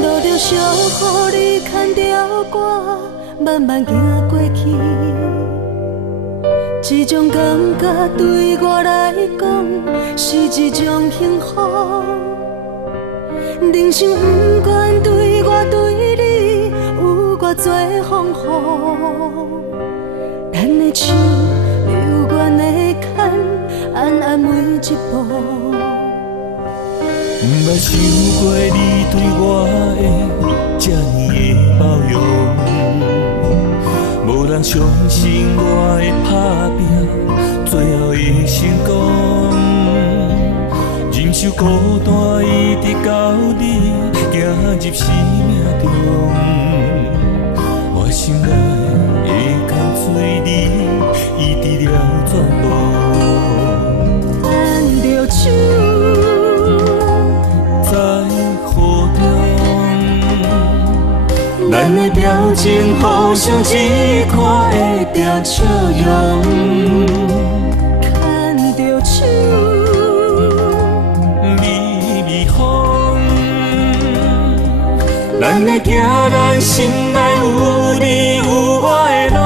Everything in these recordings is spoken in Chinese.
路着小雨你牵着我，慢慢行过去。这种感觉对我来讲是一种幸福。人生不管对我对你有偌多风雨，咱的手流远的牵，安安每一步。不捌想过你对我的这呢的包容，无人相信我会打拼，最后会成功。忍受孤单一直到你行入生命中，我心内的空随你医治了全部。牵着手。咱的表情互相一看会着笑容，牵着手，微微风。咱会行咱心内有你有我的路。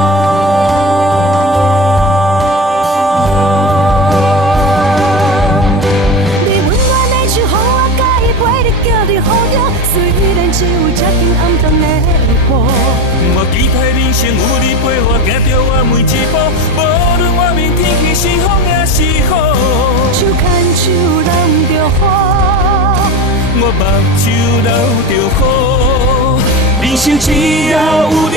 你温暖的手，予我甲伊陪你行伫雨中，虽然只有这近暗淡的。我期待人生有你陪我行着我每一步，无论外面天气是风也是雨。手牵手流着雨，我目睭流着雨。人生只要有你，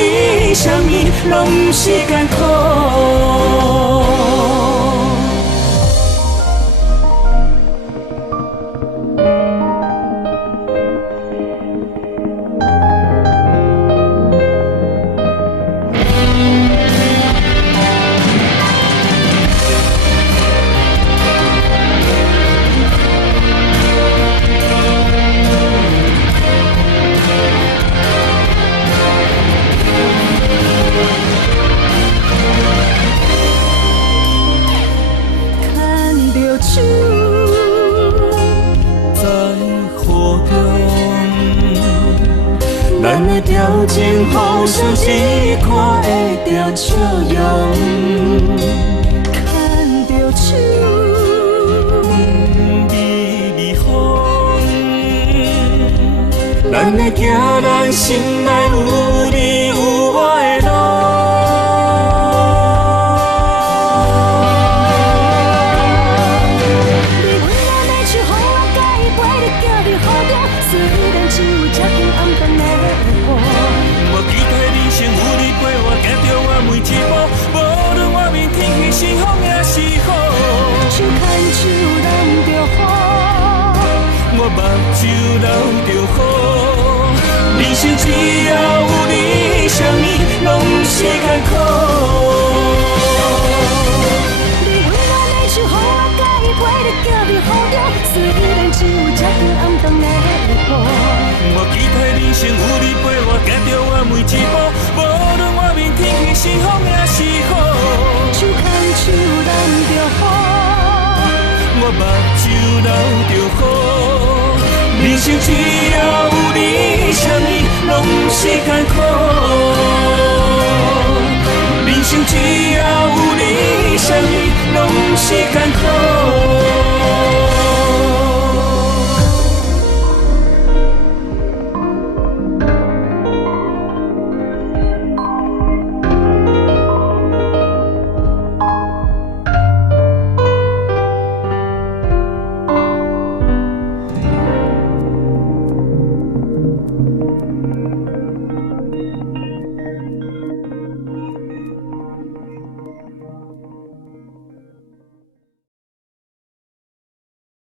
啥物拢不是艰苦。咱的表情互相一看会着笑容，牵着手，微微风。咱会行咱心内有你有我的路。你温暖的手，予我甲伊陪你行伫雨中，虽然只有这近暗淡的。我期待人生有你陪我行着我每一步，无论外面天气是风也是雨。手牵手流着雨，我目睭流着雨。人生只要有你，啥物拢不是艰苦。你温暖的手，予我甲伊陪你行伫雨中，虽然只有这近暗淡的我期待人生有你陪我行着我每一步，无论外面天气是风也是雨。手牵手流着雨，我目睭流着雨。人生只要有你，啥物拢不是艰苦。人生只要有你，啥物拢不是艰苦。